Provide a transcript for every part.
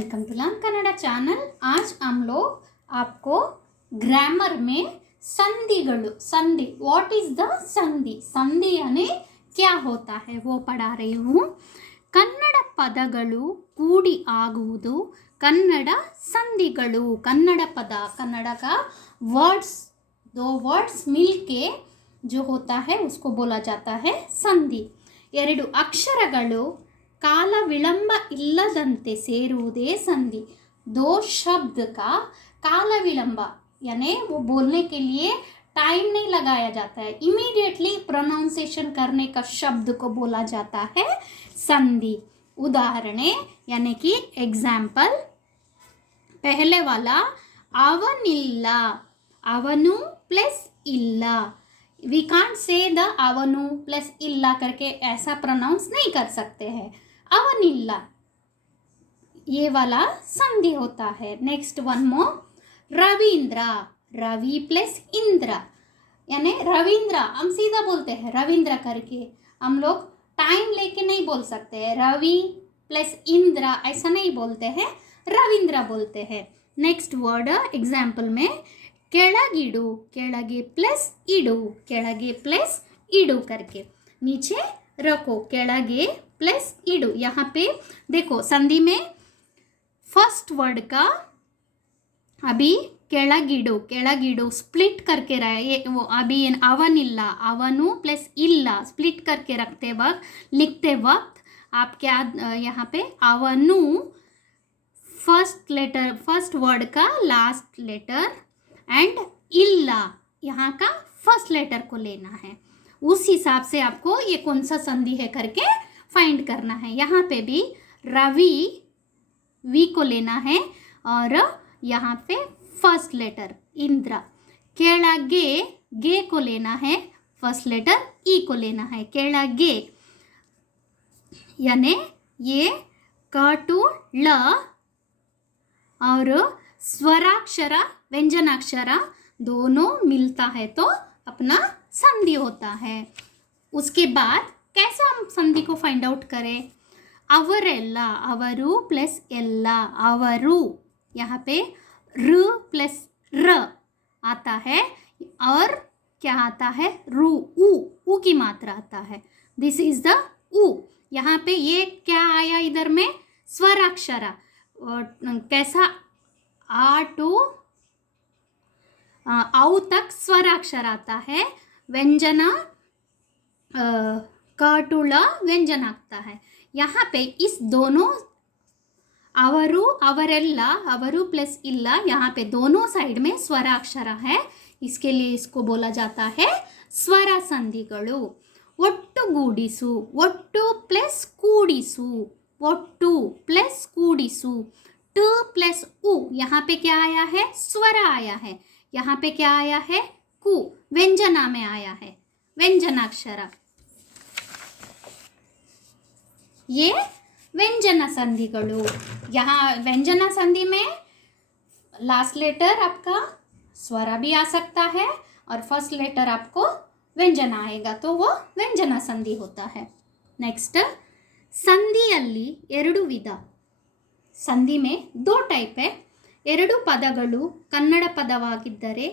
Welcome to learn Kannada channel. आज हम लोग आपको ग्रामर में संधिಗಳು संधि व्हाट इज द संधि संधि यानी क्या होता है वो पढ़ा रही हूँ। ಕನ್ನಡ ಪದಗಳು ಕೂಡಿ ಆಗುವುದು ಕನ್ನಡ ಸಂಧಿಗಳು। ಕನ್ನಡ पद कन्नड़ का वर्ड्स दो वर्ड्स मिलके जो होता है उसको बोला जाता है संधि। ಎರಡು ಅಕ್ಷರಗಳು काल विलंब इल्लदंते सेरुವುದೇ संधि। दो शब्द का काल विलंब यानी वो बोलने के लिए टाइम नहीं लगाया जाता है, इमीडिएटली प्रोनाउंसिएशन करने का शब्द को बोला जाता है संधि। उदाहरणे यानी कि एग्जाम्पल, पहले वाला ಅವನಿಲ್ಲ, ಅವನು प्लस इल्ला। वी कांट से द ಅವನು प्लस इल्ला करके ऐसा प्रोनाउंस नहीं कर सकते हैं। ಅವನಿಲ್ಲ ये वाला संधि होता है। Next one more, Ravindra, Ravi plus Indra यानी रविंद्र हम सीधा बोलते हैं रविंद्र करके, हम लोग टाइम लेके नहीं बोल सकते हैं। रवि प्लस इंद्र ऐसा नहीं बोलते हैं, रविंद्र बोलते हैं। नेक्स्ट वर्ड एग्जाम्पल में ಕೆಳಗಿಡು, ಕೆಳಗೆ प्लस इडु, ಕೆಳಗೆ प्लस इडु करके नीचे रखो, ಕೆಳಗೆ प्लस इडु। यहाँ पे देखो संधि में फर्स्ट वर्ड का अभी ಕೆಳಗಿಡು, ಕೆಳಗಿಡು स्प्लिट करके रहे वो अभी ಅವನಿಲ್ಲ, ಅವನು प्लस इल्ला स्प्लिट करके रखते वक्त लिखते वक्त आप क्या यहाँ पे ಅವನು फर्स्ट लेटर फर्स्ट वर्ड का लास्ट लेटर एंड इल्ला यहाँ का फर्स्ट लेटर को लेना है। उस हिसाब से आपको ये कौन सा संधि है करके फाइंड करना है। यहाँ पे भी रवि वी को लेना है और यहाँ पे फर्स्ट लेटर इंद्र। ಕೆಳಗೆ गे को लेना है, फर्स्ट लेटर ई को लेना है। ಕೆಳಗೆ यानी ये क टू ल और स्वराक्षर व्यंजनाक्षर दोनों मिलता है तो अपना संधि होता है। उसके बाद कैसा हम संधि को फाइंड आउट करें? ಅವರೆಲ್ಲ, ಅವರು प्लस ಎಲ್ಲ, ಅವರು यहाँ पे र प्लस र आता है और क्या आता है रू ऊ की मात्रा आता है। दिस इज द ऊ। यहाँ पे ये क्या आया इधर में स्वराक्षर, कैसा आ टू औ तक स्वराक्षर आता है, व्यंजना क टू ल व्यंजन आता है। यहाँ पे इस दोनों ಅವರು ಅವರೆಲ್ಲ ಅವರು प्लस इल्ला यहाँ पे दोनों साइड में स्वराक्षर है, इसके लिए इसको बोला जाता है ಸ್ವರ ಸಂಧಿಗಳು। ಒಟ್ಟುಗೂಡಿಸು, ಒಟ್ಟು प्लस ಕೂಡಿಸು, ಒಟ್ಟು प्लस ಕೂಡಿಸು। ट प्लस उ यहाँ पे क्या आया है स्वर आया है, यहाँ पे क्या आया है कु व्यंजना में आया है, व्यंजनाक्षर। ये व्यंजन संधिಗಳು। यहाँ व्यंजन संधि में लास्ट लेटर आपका स्वर भी आ सकता है और फर्स्ट लेटर आपको व्यंजन आएगा तो वो व्यंजन संधि होता है। नेक्स्ट ಸಂಧಿಯಲ್ಲಿ ಎರಡು ವಿಧ। संधि में दो टाइप है। ಎರಡು ಪದಗಳು ಕನ್ನಡ ಪದವಾಗಿದ್ದರೆ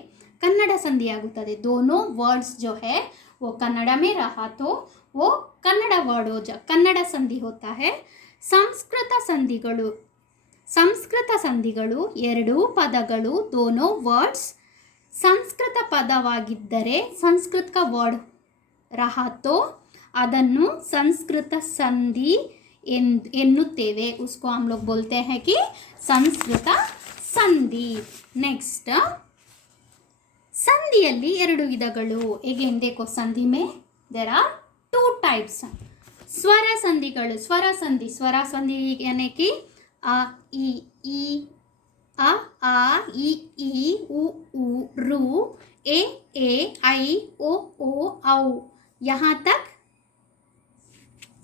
ಕನ್ನಡ ಸಂಧಿ ಆಗುತ್ತದೆ। दोनों वर्ड्स जो है वो कन्नड़ में रहा तो वो कन्नड़ वर्ड हो जा कन्नड़ संधि होता है। ಸಂಸ್ಕೃತ ಸಂಧಿಗಳು, ಸಂಸ್ಕೃತ ಸಂಧಿಗಳು ಎರಡು ಪದಗಳು दोनों वर्ड्स ಸಂಸ್ಕೃತ ಪದವಾಗಿದ್ದರೆ संस्कृत का वर्ड रहा तो ಅದನ್ನು ಸಂಸ್ಕೃತ ಸಂಧಿ ಎನ್ನುತ್ತೇವೆ, उसको हम लोग बोलते हैं कि ಸಂಸ್ಕೃತ ಸಂಧಿ। ನೆಕ್ಸ್ಟ್ ಸಂಧಿಯಲ್ಲಿ ಎರಡು ವಿಧಗಳು। अगेन देखो संधि में देयर आर टू टाइप्स। ಸ್ವರ ಸಂಧಿಗಳು, ಸ್ವರ ಸಂಧಿ, ಸ್ವರ ಸಂಧಿ यानी कि अ इ ई अ आ इ ई उ ऊ रू ए ऐ ओ औ यहाँ तक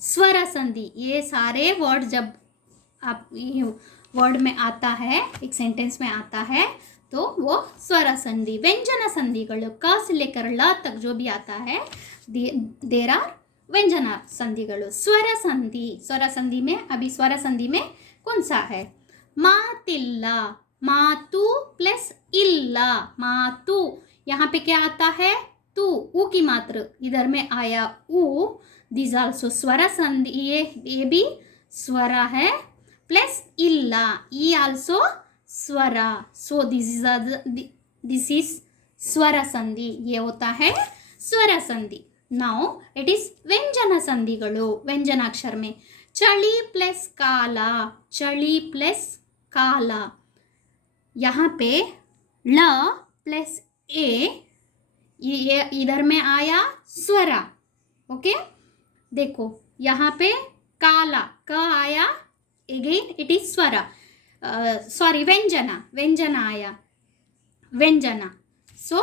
स्वर संधि। ये सारे वर्ड जब आप वर्ड में आता है, एक सेंटेंस में आता है तो वो स्वर संधि। व्यंजन संधिಗಳು क से लेकर ल तक जो भी आता है देर आर व्यंजन संधिಗಳು। स्वर संधि, स्वर संधि में अभी स्वर संधि में कौन सा है मातिल्ला, मातु प्लस इल्ला, मातु। यहाँ पे क्या आता है? तू, ऊ की मात्र इधर में आया ऊ, दिस आल्सो स्वर संधि, ये भी स्वरा है, प्लस इल्ला, ई also swara, so this is swara sandhi, ये होता है स्वर संधि। नाउ इट इज व्यंजन संधिಗಳು व्यंजनाक्षर में चली प्लस काला, चली प्लस काला, यहाँ पे ल प्लस ए, ये इधर में आया स्वरा, ओके। देखो यहाँ पे काला क आया, again it is swara, sorry vyanjana, vyanjana आया, vyanjana, so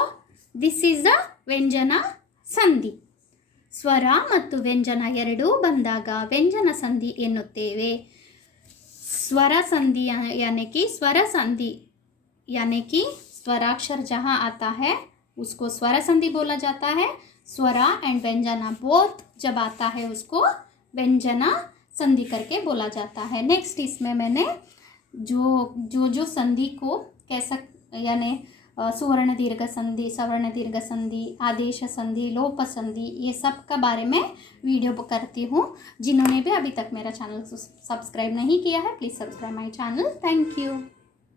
this is the vyanjana sandhi. ಸ್ವರ ಮತ್ತು ವ್ಯಂಜನ ಎರಡೂ ಬಂದಾಗ ವ್ಯಂಜನ ಸಂಧಿ ಎನ್ನುತ್ತೇವೆ। ಸ್ವರ संधि यानी कि स्वर संधि, यानी कि स्वराक्षर जहाँ आता है उसको स्वर संधि बोला जाता है। स्वरा एंड व्यंजना बोथ जब आता है उसको व्यंजना संधि करके बोला जाता है। नेक्स्ट इसमें मैंने जो संधि को कैसा, यानी सुवर्ण दीर्घ संधि, सवर्ण दीर्घ संधि, आदेश संधि, लोप संधि, ये सब का बारे में वीडियो करती हूँ। जिन्होंने भी अभी तक मेरा चैनल सब्सक्राइब नहीं किया है, please subscribe my channel. Thank you.